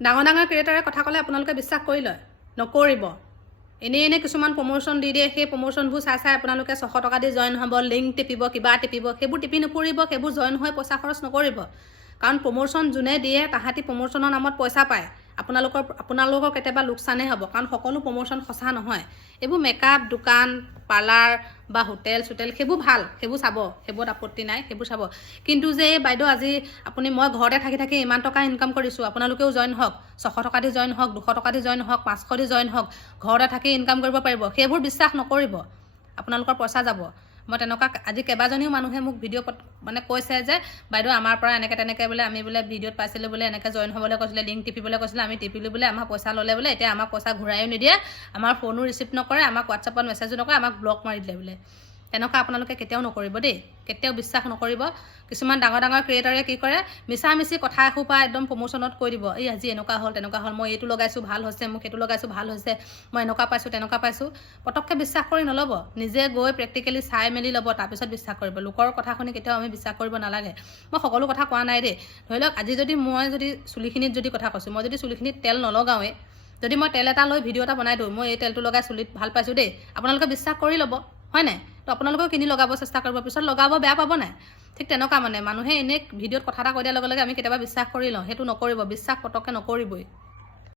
ডাঙৰ ডাঙৰ ক্ৰিয়েটাৰে কথা ক'লে আপোনালোকে বিশ্বাস কৰি লয়, নকৰিব। এনেই কিছুমান প্ৰমোশ্যন দি দিয়ে, সেই প্ৰমোশ্যনবোৰ চাই আপোনালোকে 600 টকা দি জইন হ'ব, লিংক টিপিব, কিবা টিপিব, সেইবোৰ টিপি নপৰিব, সেইবোৰ জইন হৈ পইচা খৰচ নকৰিব। কাৰণ প্ৰমোশ্যন যোনে দিয়ে তাহাঁতি প্ৰমোশ্যনৰ নামত পইচা পায়, আপোনালোকৰ কেতিয়াবা লোকচানেই হ'ব। কাৰণ সকলো প্ৰমোশ্যন সঁচা নহয়। এইবোৰ মেকআপ দোকান, পাৰ্লাৰ বা হোটেল চোটেল সেইবোৰ ভাল, সেইবোৰ চাব, সেইবোৰত আপত্তি নাই, সেইবোৰ চাব। কিন্তু যে বাইদেউ আজি মই ঘৰতে থাকি ইমান টকা ইনকাম কৰিছোঁ, আপোনালোকেও জইন হওক, 600 টকা দি জইন হওক, 200 টকা দি জইন হওক, 500 দি জইন হওক, ঘৰতে থাকি ইনকাম কৰিব পাৰিব, সেইবোৰ বিশ্বাস নকৰিব, আপোনালোকৰ পইচা যাব। মই তেনেকুৱা আজি কেইবাজনীও মানুহে মোক ভিডিঅ' কৈছে যে বাইদেউ আমাৰ পৰা এনেকৈ তেনেকৈ বোলে আমি বোলে ভিডিঅ'ত পাইছিলোঁ বোলে, এনেকৈ জইন হ'বলৈ কৈছিলে, লিংক টিপিবলৈ কৈছিলে, আমি টিপিলোঁ বোলে, আমাৰ পইচা ল'লে বোলে, এতিয়া আমাক পইচা ঘূৰায়ো নিদিয়ে, আমাৰ ফোনো ৰিচিভ নকৰে, আমাক হোৱাটছআপত মেছেজো নকৰে, আমাক ব্লক মাৰি দিলে বোলে। তেনেকুৱা আপোনালোকে কেতিয়াও নকৰিব দেই, কেতিয়াও বিশ্বাস নকৰিব। কিছুমান ডাঙৰ ডাঙৰ ক্ৰিয়েটাৰে কি কৰে, মিছামিছি কথা এসোপা একদম প্ৰমোশ্যনত কৈ দিব, এই আজি এনেকুৱা হ'ল তেনেকুৱা হ'ল, মই এইটো লগাইছোঁ ভাল হৈছে, মোক সেইটো লগাইছোঁ ভাল হৈছে, মই এনেকুৱা পাইছোঁ তেনেকুৱা পাইছোঁ। পটককৈ বিশ্বাস কৰি নল'ব, নিজে গৈ প্ৰেক্টিকেলি চাই মেলি ল'ব, তাৰপিছত বিশ্বাস কৰিব। লোকৰ কথা শুনি কেতিয়াও আমি বিশ্বাস কৰিব নালাগে। মই সকলো কথা কোৱা নাই দেই। ধৰি লওক আজি যদি মই চুলিখিনিত যদি কথা কৈছোঁ, মই যদি চুলিখিনিত তেল নলগাওঁৱে, যদি মই তেল এটা লৈ ভিডিঅ' এটা বনাই দিওঁ, মই এই তেলটো লগাই চুলিত ভাল পাইছোঁ দেই, আপোনালোকে বিশ্বাস কৰি ল'ব, হয় নাই? তো আপোনালোকেও কিনি লগাব চেষ্টা কৰিব, পিছত লগাব, বেয়া পাব নাই? ঠিক তেনেকুৱা মানুহে এনেই ভিডিঅ'ত কথা এটা কৈ দিয়াৰ লগে লগে আমি কেতিয়াবা বিশ্বাস কৰি লওঁ, সেইটো নকৰিব, বিশ্বাস পটককৈ নকৰিবই।